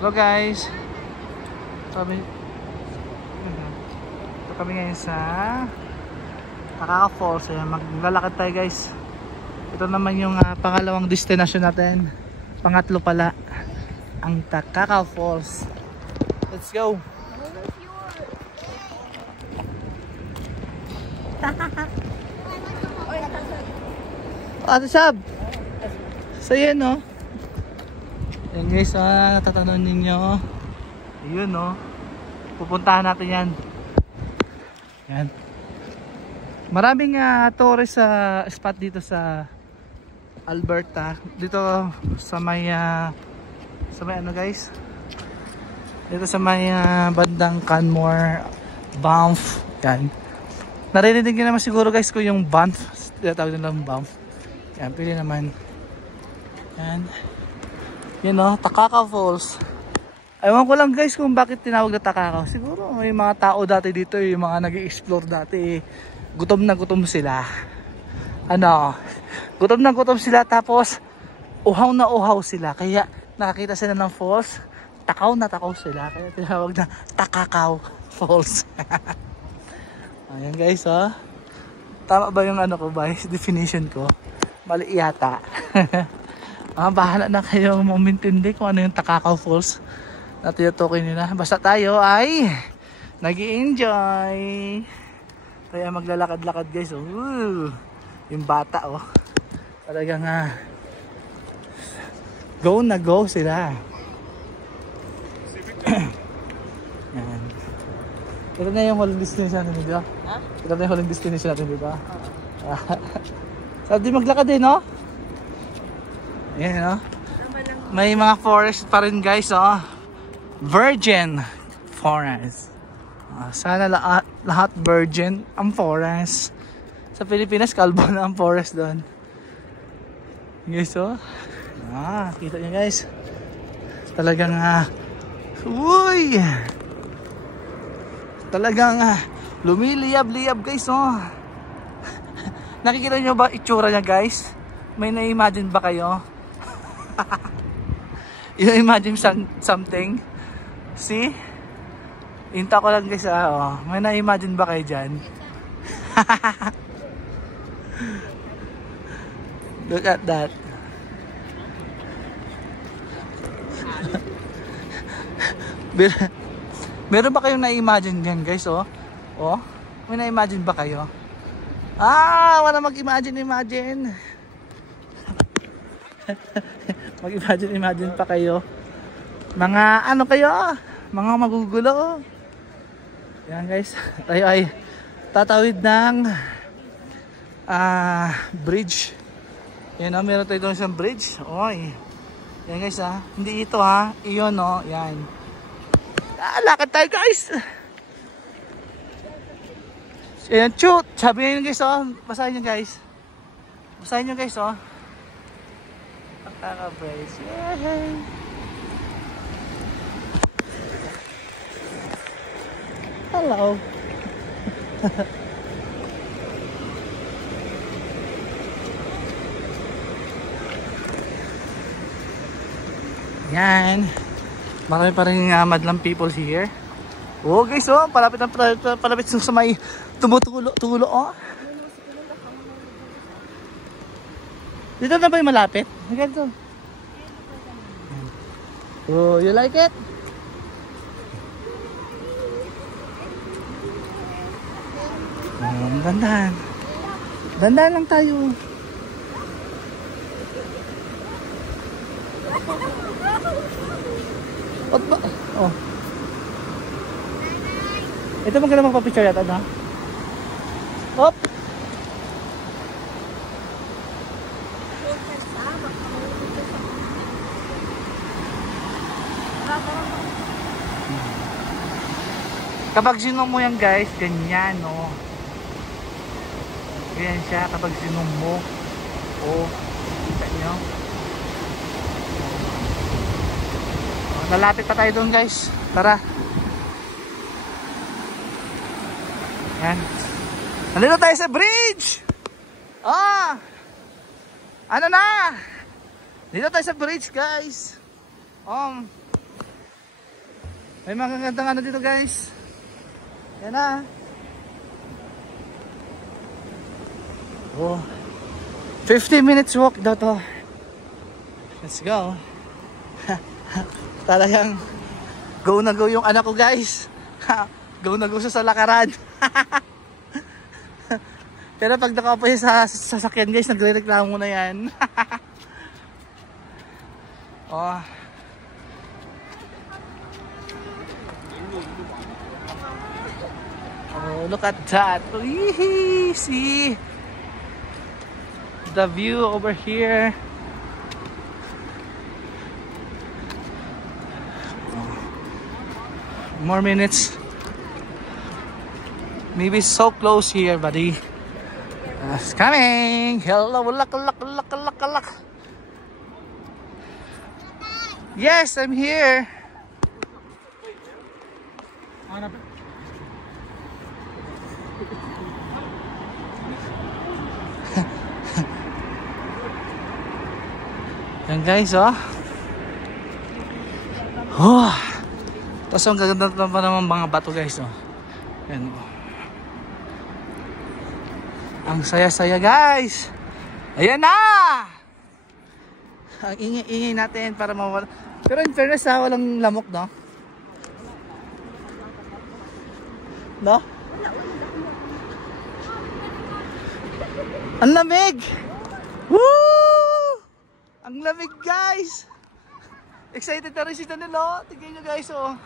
Hello guys. Ito kami ngayon sa Takaka Falls. Ayan, maglalakad tayo guys. Ito naman yung pangalawang destination natin. Pangatlo pala. Ang Takaka Falls. Let's go. Ate Sab. So yan no. Yan guys, natatanong ninyo. Yun no. Pupuntahan natin yan. Yan. Maraming tourist spot dito sa Alberta. Dito sa may ano guys? Dito sa may bandang Canmore, Banff. Yan. Narinig nyo naman siguro guys ko yung Banff. Tawag nilang Banff. Yan, pili naman. Yan. Yan o, Takaka Falls. Ewan ko lang guys kung bakit tinawag na Takaka. Siguro may mga tao dati dito, yung mga nag-i-explore dati. Gutom na gutom sila. Ano? Gutom na gutom sila tapos uhaw na uhaw sila. Kaya nakakita sila ng falls. Takaw na takaw sila. Kaya tinawag na Takaka Falls. Ayan guys oh. Tama ba yung ano ko ba? Definition ko? Mali yata. Bahala na kayo mumintindi kung ano yung Takaka Falls na tinutukoy nila. Basta tayo ay nag-i-enjoy. Kaya maglalakad-lakad guys. Oh. Yung bata oh. Talagang go na go sila. Yan. Ito na yung huling destination natin dito. Ha? Ito na yung huling destination natin dito. Sabi maglakad din no? Ayan no? May mga forest pa rin guys oh. Virgin forest. Sana lahat virgin ang forest. Sa Pilipinas kalbo na ang forest doon. Guys oh. Kita nyo guys. Talagang uy! Talagang lumiliyab-liyab guys oh. Nakikita nyo ba itsura niya guys? May na-imagine ba kayo? You imagine something? See? Hinta ko lang guys oh. May na-imagine ba kayo dyan? Look at that. Meron ba kayong na-imagine dyan guys oh? Oh? May na-imagine ba kayo? Wala mag-imagine. Mag-imagine pa kayo. Mga ano kayo? Mga magugulo. Yan guys. Tayo ay tatawid ng bridge. Yan o, meron tayo doon isang bridge. Oy. Yan guys hindi ito iyon o. Yan. Lakad tayo guys. Ayan, shoot. Sabi nyo guys basahin nyo guys. Basahin nyo guys Takaka-brace. Yay! Hello. Yan. Marami pa rin madlang people here. Oh guys palapit sa may tumutulo oh. Dito na ba yung malapit? Ganito. Oh, you like it? Dandan. Dandan lang tayo. Oh. Ito maganda magpa-picture yata na. Hop. Kapag sinum mo yan guys, ganyan no. Ganyan siya kapag sinum mo. Oh, kita nyo. Lalapit pa tayo doon guys. Tara. Yan. Nandito tayo sa bridge. Ano na? Dito tayo sa bridge guys. May mga gandang ano dito guys. Yan na. Oh. 50 minutes walk daw to. Let's go. Talagang go na go yung anak ko guys. Go na go siya sa lakaran. Pero pag nakaupo siya sa sasakyan guys, nagre-reklamo na yan. Oh. Oh, look at that. See the view over here. More minutes. Maybe so close here, buddy. It's coming. Hello, look. Yes, I'm here. Yan guys, oh. Oh. Tapos ang gaganda pa naman mga bato guys, oh. Yan, oh. Ang saya-saya guys. Ayan na. Ang ingay-ingay natin para mawala. Pero in fairness ha, walang lamok, no? No? Ang lamig! Woo! Ang lamig guys! Excited na rin si Danilo. Tignan nyo guys, oh.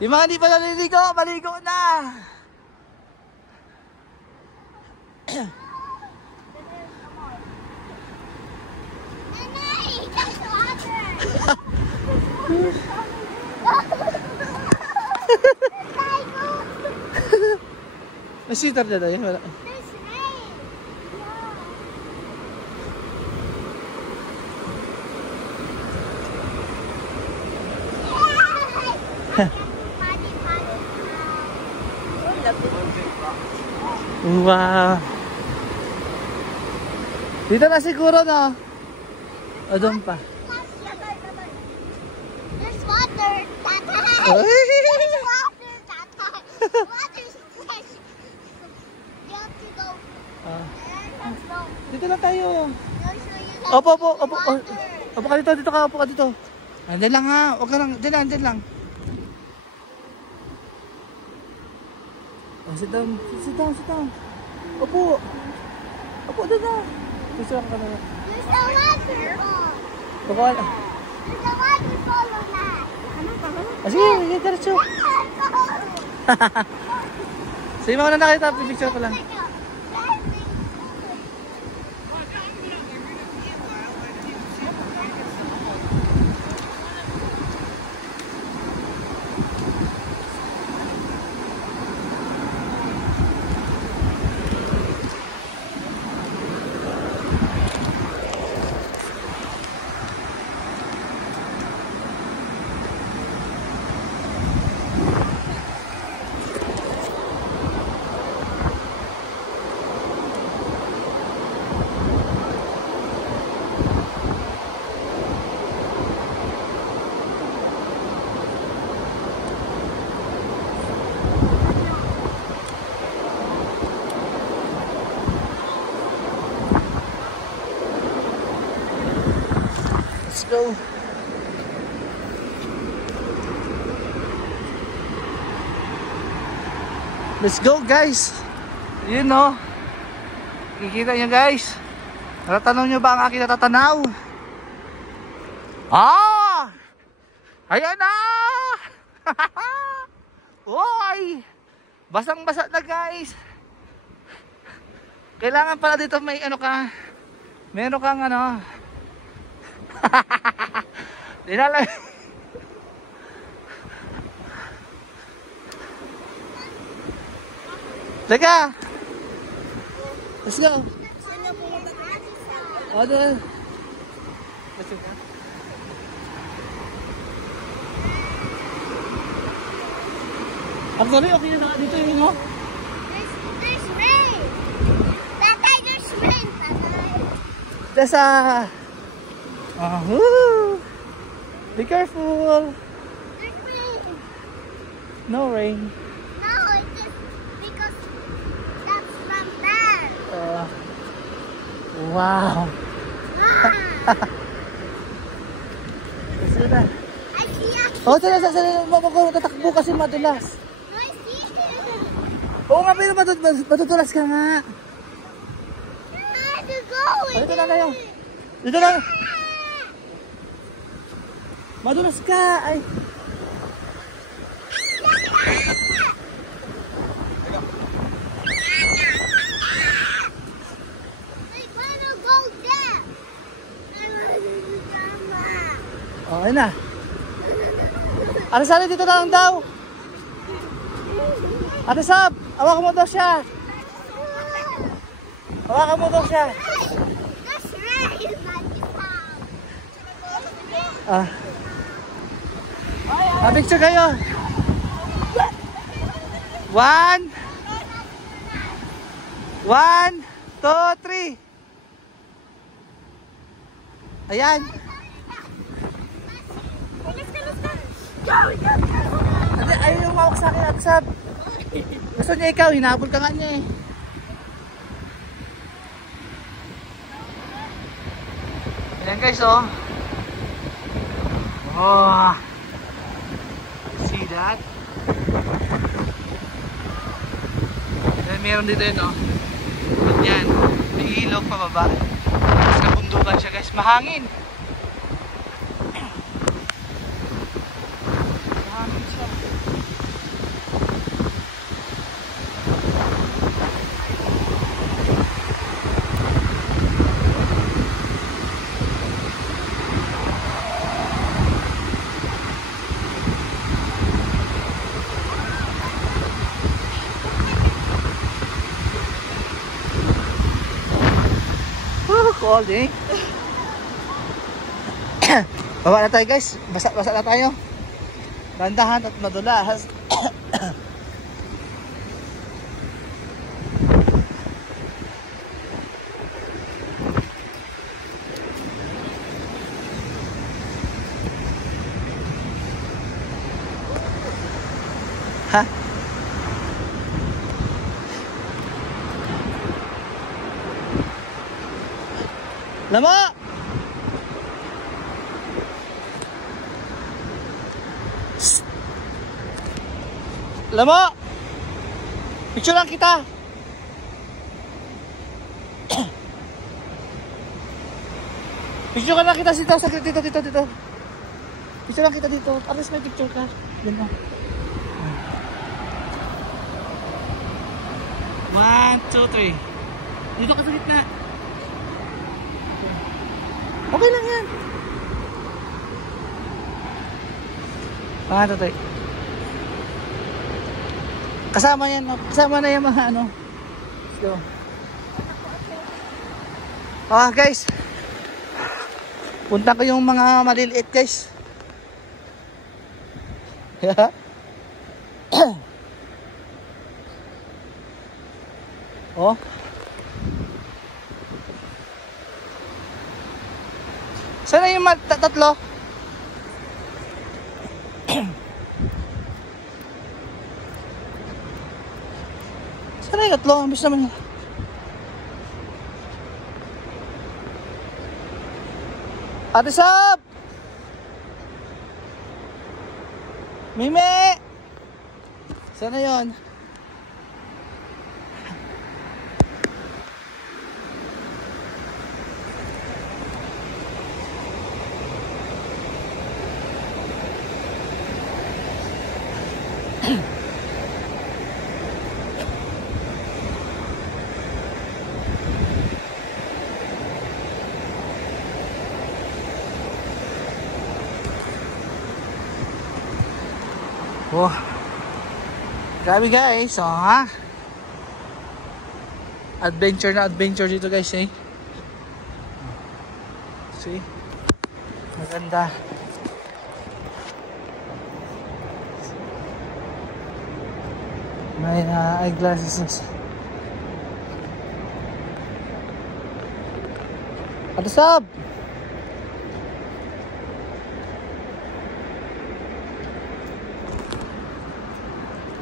Di mga hindi pa naliligo, maligo na! May sitar na tayo, wala. Wow. Dito na siguro, no? O doon pa. There's water, Tata. There's water, Tata. Water's fresh. You have to go there. Let's go. Dito na tayo. I'll show you how Opo. to use water. Opo ka dito, opo ka dito. Andyan lang ha, huwag ka lang, andyan lang. Oh, sit down. Opo. Opo, doon na. Gusto ka na. There's a waterfall. Opo. There's a waterfall on that. Sige, diretso. Sige, mga na nakita, picture ko lang. Let's go. Let's go guys. Yun no. Kikita nyo guys. Natatanong nyo ba ang aking natatanaw? Ah! Ayan na! Uy! Basang-basa na guys. Kailangan pala dito may ano ka. Meron kang ano. Dinala. Teka. Let's go. Order. Let's go. Actually, okay na dito yung mo. There's rain. Tatay, there's rain, Tatay. There's a... Be careful. No rain. No, it's just because that's from there. Wow. Ah, Sige na. I see a Oh, sige. Tatakbo kasi madulas. No, I see it. Oo nga, pero matutulas ka nga. I have to go with Dito na kayo. Dito na. Madulas ka. Ay. I wanna go there. I wanna do the drama. Oh, ayun na. Ate Sally, dito na lang daw. Ate Sab, hawakan mo daw siya. Hawakan mo daw siya. That's right, Magic Ah. Picture kayo. 1, 2, 3. Ayan. Ate, ayaw yung mawak sa akin, Ate Sab. Gusto niya ikaw, hinabol ka nga niya eh. Ayan guys, oh. Oh. See that? Then meron dito yun, oh. Yan. May ilog pababa. Tapos nabundukan siya guys. Mahangin. Mahangin siya. Cold eh. Baba na tayo guys. Basa na tayo. Bandahan at madulas. Ha? Lama! Shh! Lama! Picture lang kita! Picture ka lang kita dito, saglit dito. Picture lang kita dito. At least may picture ka. Yan na. 1, 2, 3. Dito ka sa gitna. Okay lang yan. Tutoy. Kasama yan. Kasama na yung mga ano. Let's go. Guys. Punta ko yung mga maliliit guys. Oh. Sana yung tatlo? Sana yung tatlo? Ambis naman yun. Ate Sab! Mime! Sana yun? Oh. Grabe guys, oh ha. Adventure na adventure dito guys eh. See? Maganda. May eyeglasses. Ate Sab!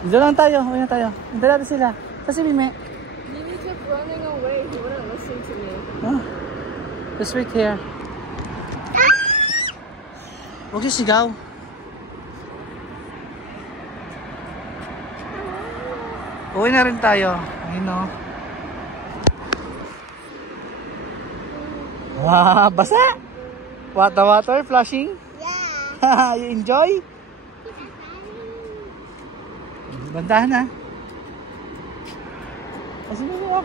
Dito lang tayo. Uwi na tayo. Hintay natin sila. Kasi Mime. Mimi kept running away. He wouldn't listen to me. Oh. Just wait here. Huwag yung sigaw. Uwi na rin tayo. Ayun o. Wow, basa! What the water flashing? Yeah. You enjoy? Bandahan na. Kasi mo mo.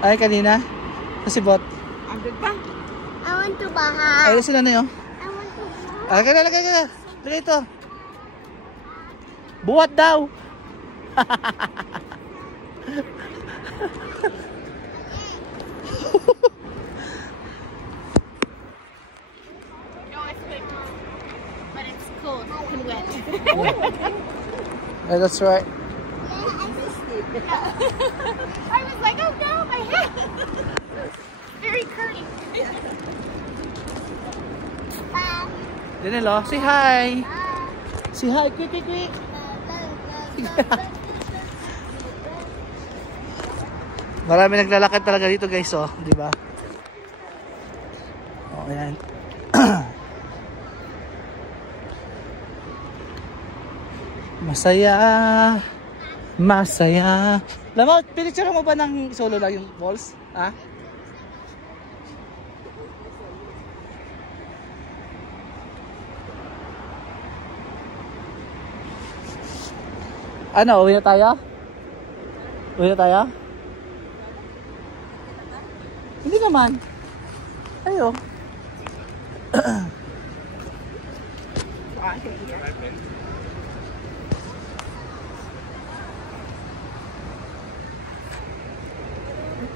Ay, kanina? Kasi bot. Andun pa? I want to baha. Ay, sila na yun. I want to baha. Lagay na, lagay na. Lagay ito. Buhat daw. No, it's big. But it's cold and wet. Yeah, that's right. I was like, oh no, my head. Very curly. Dinelo, say hi. Say hi, quick, quick, quick. Marami naglalakad talaga dito guys, oh, di ba? Oh, ayan. Masaya. Masaya. Lamo, pinicture mo ba ng solo lang yung balls? Ha? Ano, uwi na tayo? Uwi na tayo? Hindi naman. Ayo.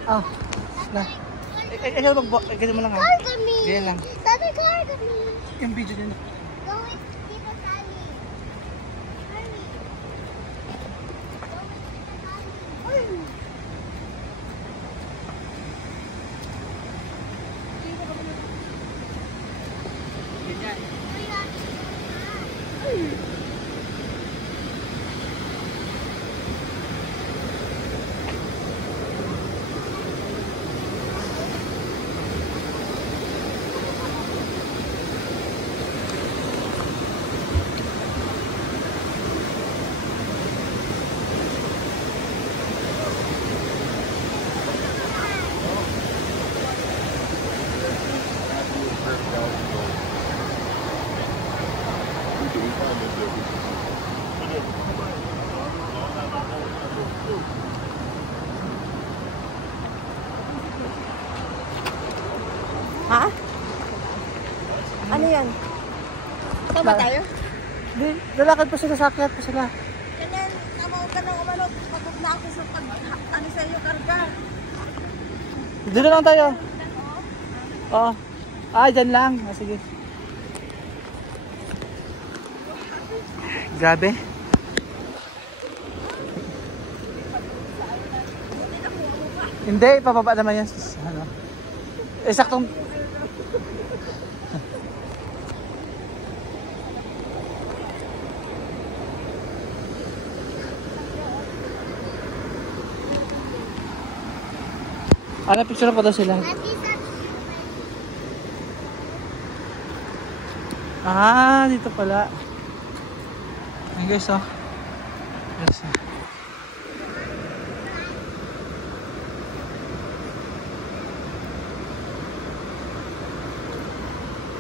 Ah, na. Ikaw ganyan mo lang ha. Gargamy. Ganyan lang. Daddy, Gargamy. Yung video din. Go with Tita Sally. Hurry. Go with Tita Sally. Hurry. Ha? Ano yan? Tama tayo? Di, lalakad pa sila, sakyat pa sila. Ganyan, tama ka nang umanot. Pagod na ako sa pag, ano sa iyo, karga. Dito lang tayo. Oo. Ah, dyan lang. Ah, sige. Grabe. Hindi, pababa naman yan. Ano? Eh, saktong... Ano, picture pa daw sila. Ah, dito pala. Ayan guys, oh. Guys, oh.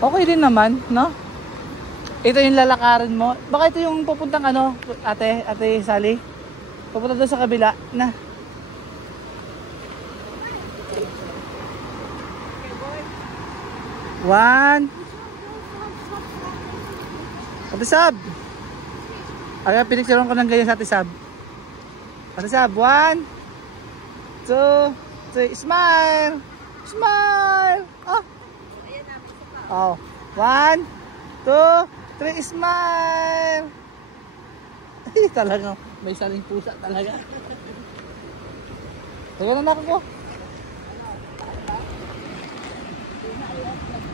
Okay din naman, no? Ito yung lalakarin mo. Baka ito yung pupuntang ano, ate Sally? Pupunta doon sa kabila, na. One. Ate Sab. Ay, pinicturean ko ng ganyan sa Ate Sab. Ate Sab, 1, 2, 3, smile! Smile! Oh! Oh. 1, 2, 3, smile! Ay, talaga, may saling pusa talaga. Kaya na ako ko.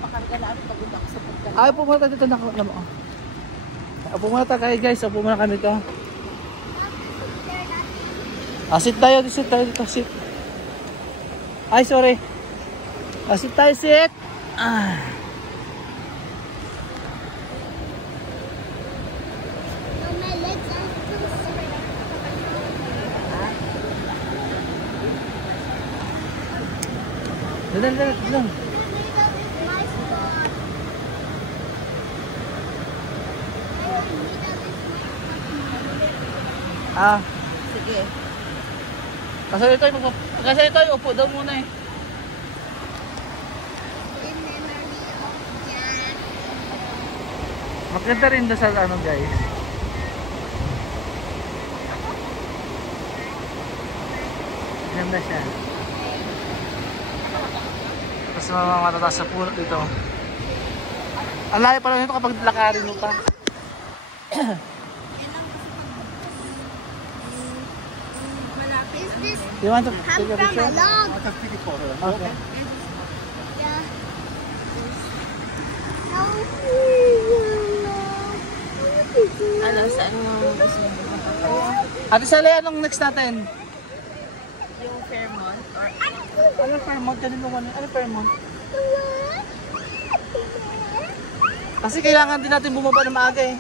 Pakarga na ako, pagod ako sa pagod. Ay, upo muna tayo dito. Upo muna tayo guys. Upo muna kami dito. Sit tayo. Sit tayo dito. Sit. Ay, sorry. Sit tayo. Sit. My legs are too straight. Dadan. The middle is my spot. The middle is my spot. Sige. Kasi ito, upo daw muna eh. In memory of Jack. Maganda rin doon sa ano guys. Ganda siya. Tapos matataas sa puno dito. Ang layo pala nito kapag lakarin mo pa. Is this You want to come take a from a picture? log? Okay. Yeah. Ano, saan mo gusto mo? Ate Sally, anong next natin? Yung Fairmont or Ano Fairmont? Ano Fairmont? Kasi kailangan din natin bumaba na maaga eh.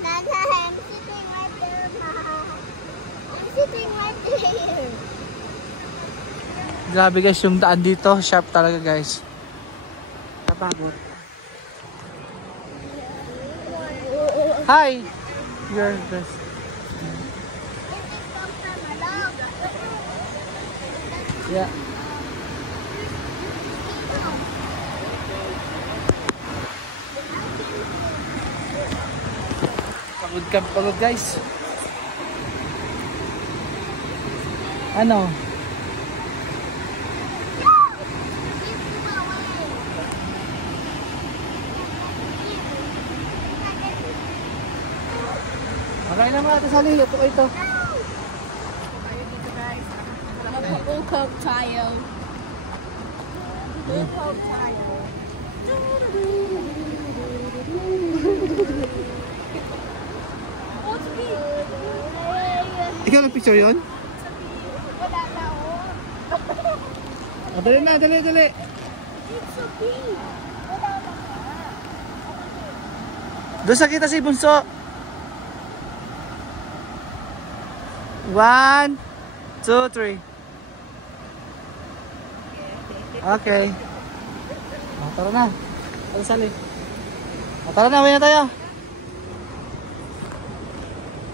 Nana, I'm sitting right there, Ma. I'm sitting right there. Grabe guys, yung daan dito, sharp talaga guys. Kapagod. Hi! You're best. Yeah. Pagod guys. Ano? Makain naman natin sa liyo. Ito ito. Magpapukog tayo. Pukog tayo. Ikaw nag-picture yun? Wala na, oh. Dali na, dali. It's okay. Wala na. Doon sa kita si Bunso. 1, 2, 3. Okay. Tara na. Tara Sally. Tara na, uwi na tayo.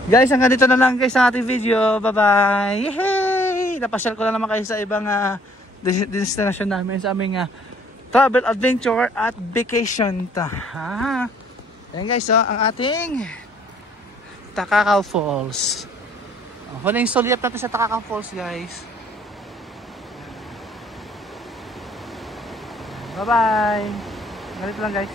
Guys, hanggang dito na lang guys ang ating video. Bye-bye. Yay! Napasyal ko na naman kayo sa ibang destination namin sa aming travel, adventure at vacation. Ayan guys, ang ating Takakaw Falls. Huling sulyap natin sa Takakaw Falls guys. Bye-bye. Ganito lang guys.